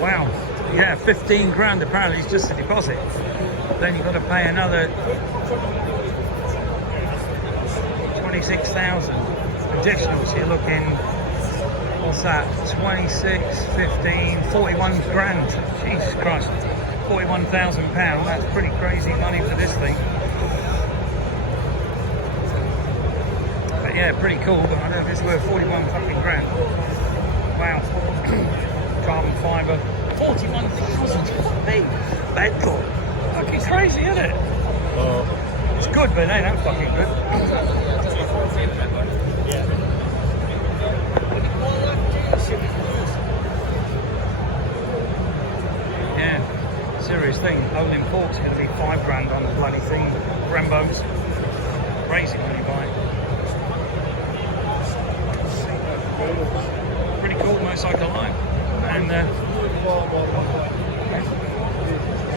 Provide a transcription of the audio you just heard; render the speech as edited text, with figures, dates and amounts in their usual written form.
Wow. Yeah, 15 grand apparently is just a deposit. Then you've got to pay another 26,000 additional. So you're looking, what's that? 26, 15, 41 grand. Jesus Christ. £41,000. That's pretty crazy money for this thing. But yeah, pretty cool. But I don't know if it's worth 41 fucking grand. Wow. Carbon fibre. 41,000 for a big bedcore. Fucking crazy, isn't it? It's good, but it ain't that fucking good. Yeah, serious thing. Old import's going to be 5 grand on the bloody thing. Brembo's. Crazy money buying. Pretty cool motorcycle line. And